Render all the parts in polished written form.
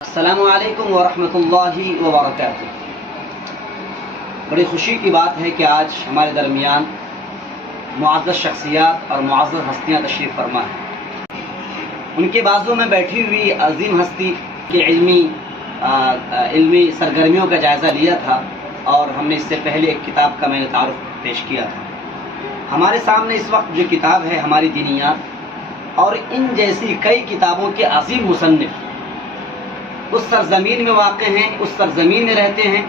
السلام علیکم ورحمۃ اللہ وبرکاتہ۔ بڑی خوشی کی بات ہے کہ آج ہمارے درمیان معزز شخصیات اور معزز ہستیاں تشریف فرما ہیں۔ ان کے بازو میں بیٹھی ہوئی عظیم ہستی کے علمی سرگرمیوں کا جائزہ لیا تھا اور ہم نے اس سے پہلے ایک کتاب کا میں نے تعارف پیش کیا تھا۔ ہمارے سامنے اس وقت جو کتاب ہے ہماری دینیات اور ان جیسی کئی کتابوں کے عظیم مصنف اس سرزمین میں واقع ہیں، اس سرزمین میں رہتے ہیں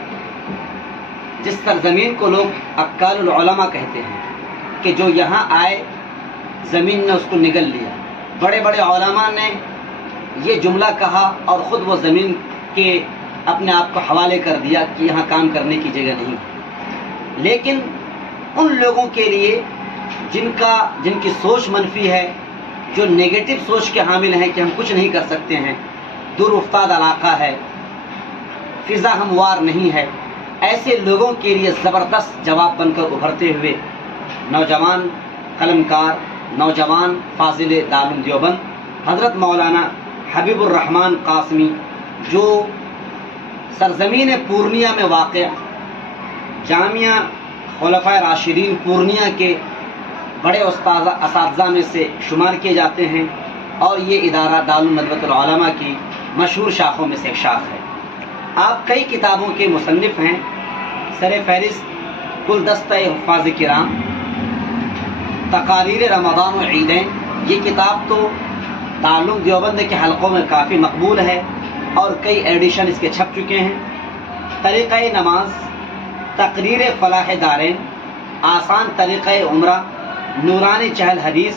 جس سرزمین کو لوگ اکال العلماء کہتے ہیں، کہ جو یہاں آئے زمین نے اس کو نگل لیا۔ بڑے بڑے علماء نے یہ جملہ کہا اور خود وہ زمین کے اپنے آپ کو حوالے کر دیا کہ یہاں کام کرنے کی جگہ نہیں ہے۔ لیکن ان لوگوں کے لیے جن کی سوچ منفی ہے، جو نیگیٹو سوچ کے حامل ہیں کہ ہم کچھ نہیں کر سکتے ہیں، دور افتاد علاقہ ہے، فضا ہموار نہیں ہے، ایسے لوگوں کے لیے زبردست جواب بن کر ابھرتے ہوئے نوجوان قلمکار، نوجوان فاضل دارالعلوم دیوبند حضرت مولانا حبیب الرحمن قاسمی، جو سرزمین پورنیہ میں واقع جامعہ خلفائے راشدین پورنیہ کے بڑے اساتذہ میں سے شمار کیے جاتے ہیں، اور یہ ادارہ دارالعلوم ندوۃ العلماء کی مشہور شاخوں میں سے ایک شاخ ہے۔ آپ کئی کتابوں کے مصنف ہیں، سر فہرست گلدستہ حفاظ کرام، تقاریر رمضان و عیدین، یہ کتاب تو دارالعلوم دیوبند کے حلقوں میں کافی مقبول ہے اور کئی ایڈیشن اس کے چھپ چکے ہیں۔ طریقہ نماز، تقریر فلاح دارین، آسان طریقہ عمرہ، نورانی چہل حدیث،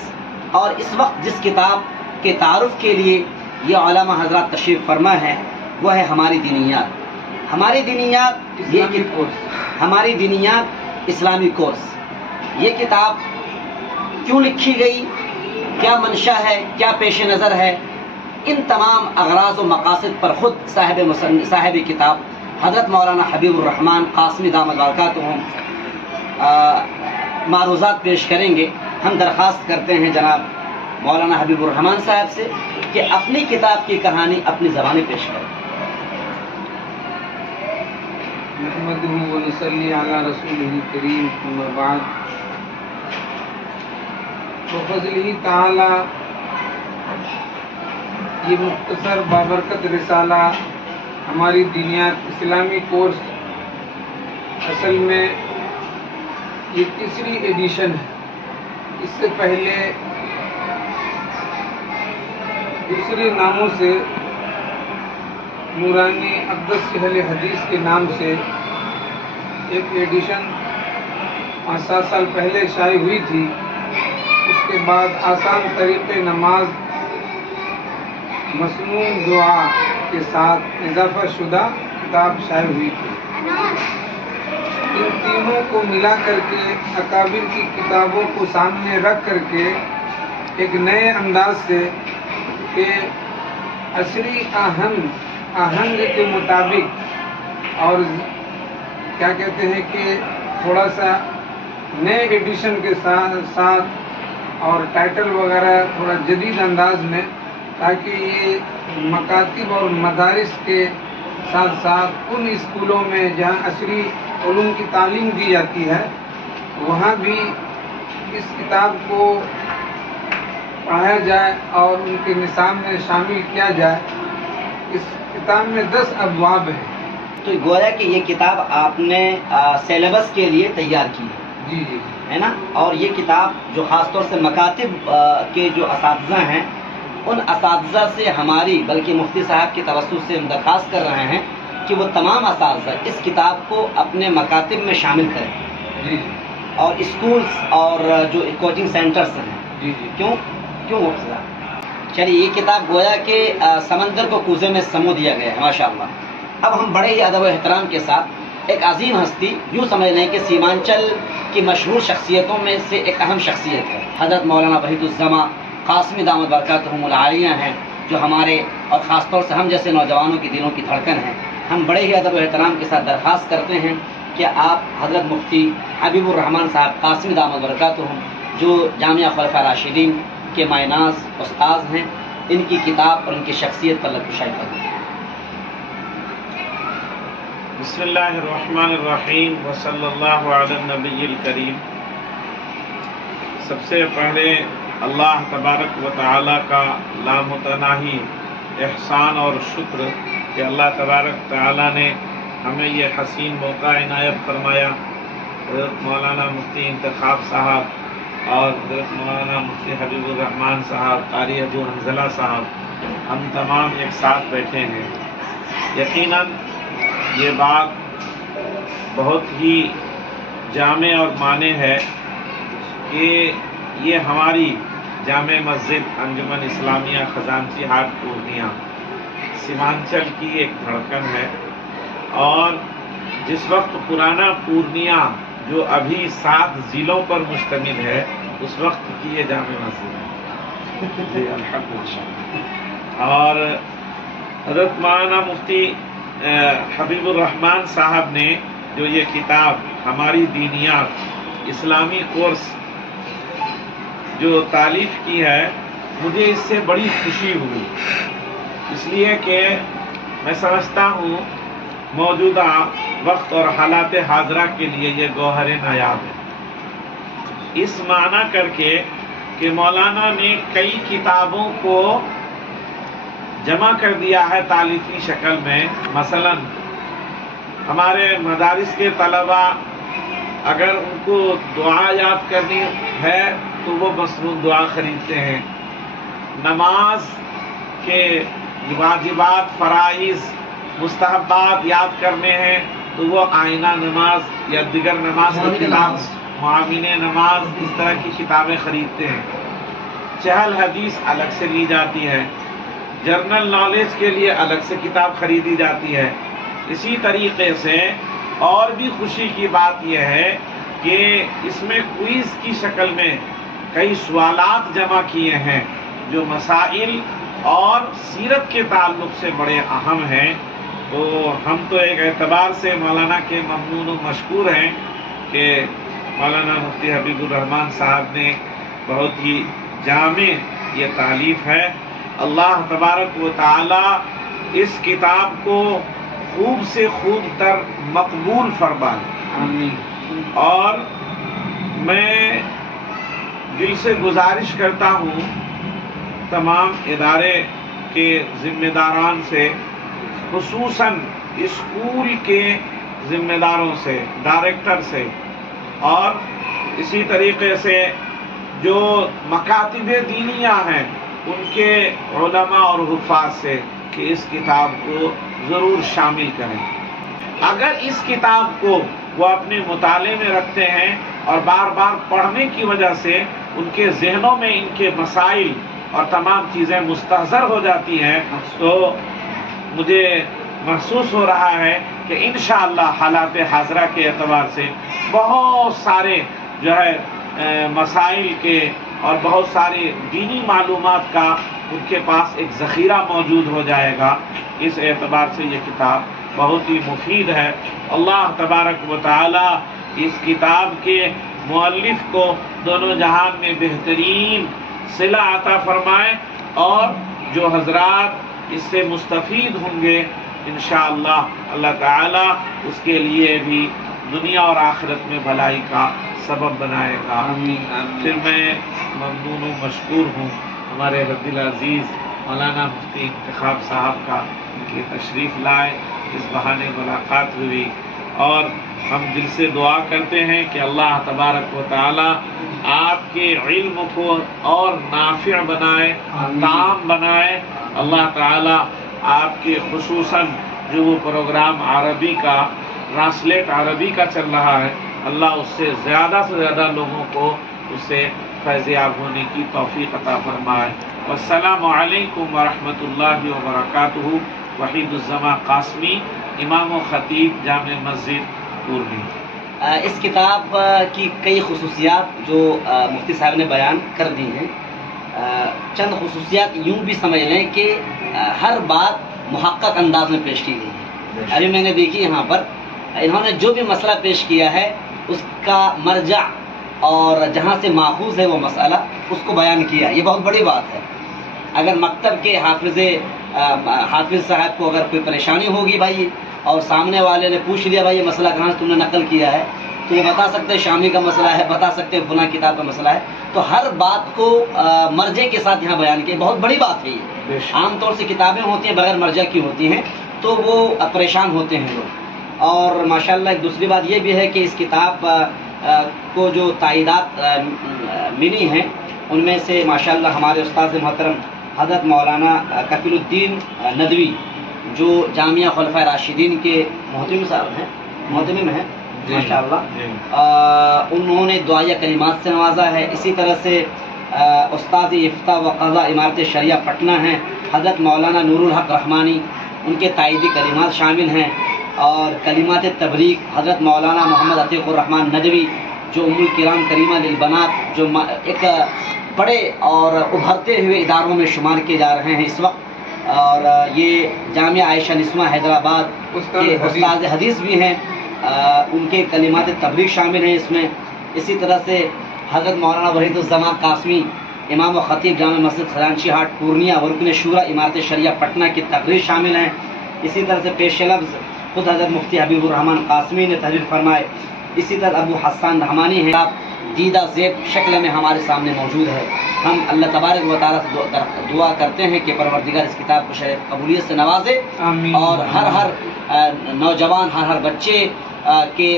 اور اس وقت جس کتاب کے تعارف کے لیے یہ علماء حضرات تشریف فرما ہے وہ ہے ہماری دینیات۔ ہماری دینیات اسلامی کورس۔ یہ کتاب کیوں لکھی گئی، کیا منشا ہے، کیا پیش نظر ہے، ان تمام اغراض و مقاصد پر خود صاحب کتاب حضرت مولانا حبیب الرحمن قاسمی دامت برکاتہم معروضات پیش کریں گے۔ ہم درخواست کرتے ہیں جناب مولانا حبیب الرحمن صاحب سے کہ اپنی کتاب کی کہانی اپنی زبان پیش کریں۔ نحمدہ و نصلی علی رسولہ الکریم، اما بعد، بفضلہ تعالی یہ مختصر بابرکت رسالہ ہماری دینیات اسلامی کورس اصل میں یہ تیسری ایڈیشن ہے۔ اس سے پہلے دوسرے ناموں سے نورانی اقدس چہل حدیث کے نام سے ایک ایڈیشن 5-7 سال پہلے شائع ہوئی تھی۔ اس کے بعد آسان طریقے نماز مسنون دعا کے ساتھ اضافہ شدہ کتاب شائع ہوئی تھی۔ ان تینوں کو ملا کر کے اکابر کی کتابوں کو سامنے رکھ کر کے ایک نئے انداز سے کہ عصری آہنگ کے مطابق، اور کیا کہتے ہیں کہ تھوڑا سا نئے ایڈیشن کے ساتھ اور ٹائٹل وغیرہ تھوڑا جدید انداز میں، تاکہ یہ مکاتب اور مدارس کے ساتھ ساتھ ان اسکولوں میں جہاں عصری علوم کی تعلیم دی جاتی ہے وہاں بھی اس کتاب کو پڑھایا جائے اور ان کے نصاب میں شامل کیا جائے۔ اس کتاب میں 10 ابواب ہیں۔ تو گویا کہ یہ کتاب آپ نے سیلیبس کے لیے تیار کی ہے، جی جی ہے نا؟ اور یہ کتاب جو خاص طور سے مکاتب کے جو اساتذہ ہیں، ان اساتذہ سے ہماری بلکہ مفتی صاحب کی توسط سے ہم درخواست کر رہے ہیں کہ وہ تمام اساتذہ اس کتاب کو اپنے مکاتب میں شامل کریں، جی اور اسکولس اور جو کوچنگ سینٹرز ہیں۔ جی جی کیوں مفتی صاحب؟ چلیے، یہ کتاب گویا کہ سمندر کو کوزے میں سمو دیا گیا ہے، ماشاءاللہ۔ اب ہم بڑے ہی ادب و احترام کے ساتھ ایک عظیم ہستی، یوں سمجھ لیں کہ سیمانچل کی مشہور شخصیتوں میں سے ایک اہم شخصیت ہے، حضرت مولانا وحید الزماں قاسمی دامت برکاتہم العالیہ ہیں، جو ہمارے اور خاص طور سے ہم جیسے نوجوانوں کی دلوں کی دھڑکن ہیں۔ ہم بڑے ہی ادب و احترام کے ساتھ درخواست کرتے ہیں کہ آپ حضرت مفتی حبیب الرحمن صاحب قاسمی دامت برکاتہم، جو جامعہ خلفائے راشدین کے مائناز استاذ ہیں، ان کی کتاب اور ان کی شخصیت پر لطف کشائی کریں۔ بسم اللہ الرحمن الرحیم وصلی اللہ علی النبی الکریم۔ سب سے پہلے اللہ تبارک و تعالی کا لامتناہی احسان اور شکر کہ اللہ تبارک تعالی نے ہمیں یہ حسین موقع عنایت فرمایا۔ حضرت مولانا مفتی انتخاب صاحب اور حضرت مولانا مفتی حبیب الرحمان صاحب، قاری ابو حنظلہ صاحب، ہم تمام ایک ساتھ بیٹھے ہیں۔ یقیناً یہ بات بہت ہی جامع اور معنی ہے کہ یہ ہماری جامع مسجد انجمن اسلامیہ خزانچی ہاٹ پورنیہ سیمانچل کی ایک دھڑکن ہے، اور جس وقت پرانا پورنیہ جو ابھی 7 ضلعوں پر مشتمل ہے اس وقت کی یہ جامع مسجد ہے جی الحمدللہ۔ اور حضرت مولانا مفتی حبیب الرحمان صاحب نے جو یہ کتاب ہماری دینیات اسلامی کورس جو تالیف کی ہے، مجھے اس سے بڑی خوشی ہوئی، اس لیے کہ میں سمجھتا ہوں موجودہ وقت اور حالات حاضرہ کے لیے یہ گوہر نایاب ہے، اس معنی کر کے کہ مولانا نے کئی کتابوں کو جمع کر دیا ہے تالیفی شکل میں۔ مثلا ہمارے مدارس کے طلباء اگر ان کو دعا یاد کرنی ہے تو وہ مصنون دعا خریدتے ہیں، نماز کے واجبات، فرائض، مستحبات یاد کرنے ہیں تو وہ آئینہ نماز یا دیگر نماز کی کتاب، معامین نماز، اس طرح کی کتابیں خریدتے ہیں۔ چہل حدیث الگ سے لی جاتی ہے، جرنل نالج کے لیے الگ سے کتاب خریدی جاتی ہے۔ اسی طریقے سے اور بھی خوشی کی بات یہ ہے کہ اس میں کوئز کی شکل میں کئی سوالات جمع کیے ہیں جو مسائل اور سیرت کے تعلق سے بڑے اہم ہیں۔ تو ہم تو ایک اعتبار سے مولانا کے ممنون و مشکور ہیں کہ مولانا مفتی حبیب الرحمان صاحب نے بہت ہی جامع یہ تالیف ہے۔ اللہ تبارک و تعالی اس کتاب کو خوب سے خوب تر مقبول فرمائے، اور میں دل سے گزارش کرتا ہوں تمام ادارے کے ذمہ داران سے، خصوصاً اسکول کے ذمہ داروں سے، ڈائریکٹر سے، اور اسی طریقے سے جو مکاتب دینیہ ہیں ان کے علماء اور حفاظ سے کہ اس کتاب کو ضرور شامل کریں۔ اگر اس کتاب کو وہ اپنے مطالعے میں رکھتے ہیں اور بار بار پڑھنے کی وجہ سے ان کے ذہنوں میں ان کے مسائل اور تمام چیزیں مستحضر ہو جاتی ہیں، تو مجھے محسوس ہو رہا ہے کہ انشاءاللہ حالات حاضرہ کے اعتبار سے بہت سارے جو ہے مسائل کے اور بہت سارے دینی معلومات کا ان کے پاس ایک ذخیرہ موجود ہو جائے گا۔ اس اعتبار سے یہ کتاب بہت ہی مفید ہے۔ اللہ تبارک و تعالی اس کتاب کے مؤلف کو دونوں جہان میں بہترین صلہ عطا فرمائے، اور جو حضرات اس سے مستفید ہوں گے انشاءاللہ اللہ تعالی اس کے لیے بھی دنیا اور آخرت میں بھلائی کا سبب بنائے گا۔ پھر میں ممنون و مشکور ہوں ہمارے رب العزیز مولانا مفتی انتخاب صاحب کا کہ تشریف لائے، اس بہانے ملاقات ہوئی، اور ہم دل سے دعا کرتے ہیں کہ اللہ تبارک و تعالی آپ کے علم کو اور نافع بنائے، تام بنائے۔ اللہ تعالی آپ کے خصوصاً جو وہ پروگرام عربی کا ٹرانسلیٹ عربی کا چل رہا ہے، اللہ اس سے زیادہ لوگوں کو اس سے فیضیاب ہونے کی توفیق عطا فرمائے۔ والسلام علیکم ورحمۃ اللہ وبرکاتہ۔ وحید الزماں قاسمی، امام و خطیب جامع مسجد پورنیہ۔ اس کتاب کی کئی خصوصیات جو مفتی صاحب نے بیان کر دی ہیں، چند خصوصیات یوں بھی سمجھ لیں کہ ہر بات محقق انداز میں پیش کی گئی ہے۔ ابھی میں نے دیکھی یہاں پر انہوں نے جو بھی مسئلہ پیش کیا ہے اس کا مرجع اور جہاں سے ماخوذ ہے وہ مسئلہ اس کو بیان کیا، یہ بہت بڑی بات ہے۔ اگر مکتب کے حافظ صاحب کو اگر کوئی پریشانی ہوگی بھائی اور سامنے والے نے پوچھ لیا بھائی یہ مسئلہ کہاں سے تم نے نقل کیا ہے، تو یہ بتا سکتے ہیں شامی کا مسئلہ ہے، بتا سکتے ہیں فلاں کتاب کا مسئلہ ہے. تو ہر بات کو مرجع کے ساتھ یہاں بیان کیا. بہت بڑی بات ہے یہ. عام طور سے کتابیں ہوتی ہیں بغیر مرجع کی ہوتی ہیں تو وہ پریشان ہوتے ہیں لوگ. اور ماشاءاللہ ایک دوسری بات یہ بھی ہے کہ اس کتاب کو جو تائیدات ملی ہیں ان میں سے ماشاءاللہ ہمارے استاد محترم حضرت مولانا کفیل الدین ندوی جو جامعہ خلفائے راشدین کے محتمم ہیں ماشاءاللہ، انہوں نے دعائیہ کلمات سے نوازا ہے. اسی طرح سے استاد افتاء و قضاء امارت شریعہ پٹنہ ہیں حضرت مولانا نور الحق رحمانی، ان کے تائیدی کلمات شامل ہیں. اور کلمات تبریک حضرت مولانا محمد عتیق الرحمن ندوی جو ام الکرام کریمہ للبنات، جو ایک بڑے اور ابھرتے ہوئے اداروں میں شمار کیے جا رہے ہیں اس وقت. اور یہ جامعہ عائشہ نسواں حیدرآباد کے استاد حدیث بھی ہیں، ان کے کلمات تبریک شامل ہیں اس میں. اسی طرح سے حضرت مولانا وحید الزمان قاسمی امام و خطیب جامع مسجد خزانچی ہاٹ پورنیہ ورکن شورا امارت شریعہ پٹنہ کی تقریر شامل ہیں. اسی طرح سے پیش لفظ خود حضرت مفتی حبیب الرحمان قاسمی نے تحریر فرمائے. اسی طرح ابو حسان رحمانی ہیں، دیدہ زیب شکل میں ہمارے سامنے موجود ہے. ہم اللہ تبارک و تعالیٰ سے دعا کرتے ہیں کہ پروردگار اس کتاب کو شرح قبولیت سے نوازے، اور ہر نوجوان ہر بچے کے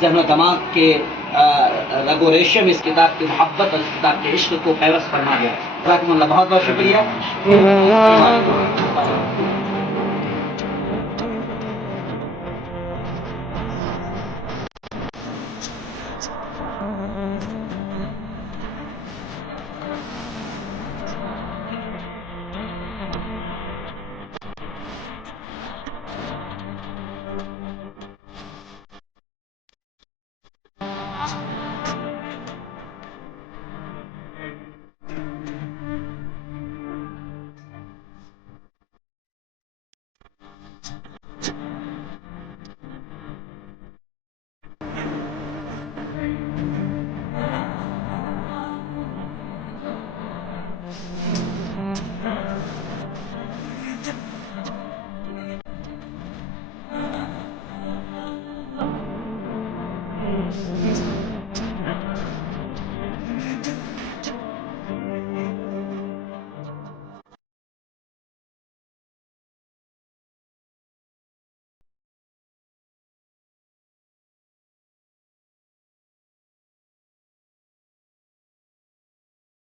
ذہن و دماغ کے رگ و ریشے میں اس کتاب کی محبت اور اس کتاب کے عشق کو پیوست فرما دیا. جزاکم اللہ، بہت بہت شکریہ.